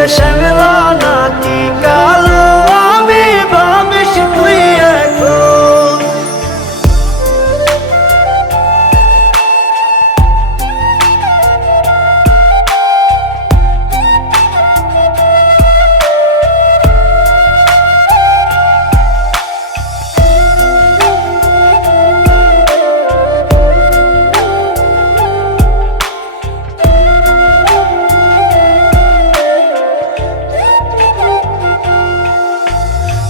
yaşamıyor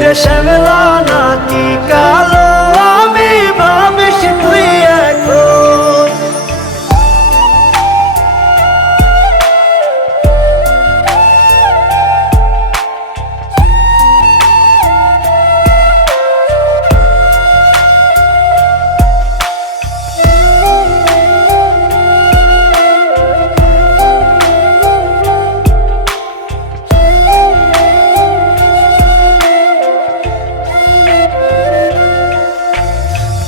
Mire, se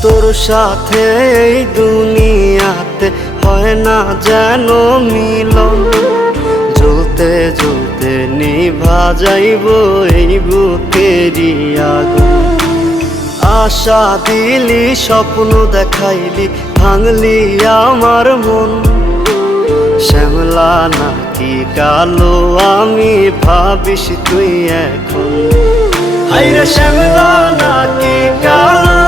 তোর সাথে এই দুনিয়াতে হয় না যেন মিলন জ্বলতে জ্বলতে নিভা যাইব এই বুকেরই আগুন আশা দিলি স্বপ্ন দেখাইলি ভাঙলি আমার মন শ্যামলা নাকি কালো আমি ভাবিস তুই এখন শ্যামলা নাকি কালো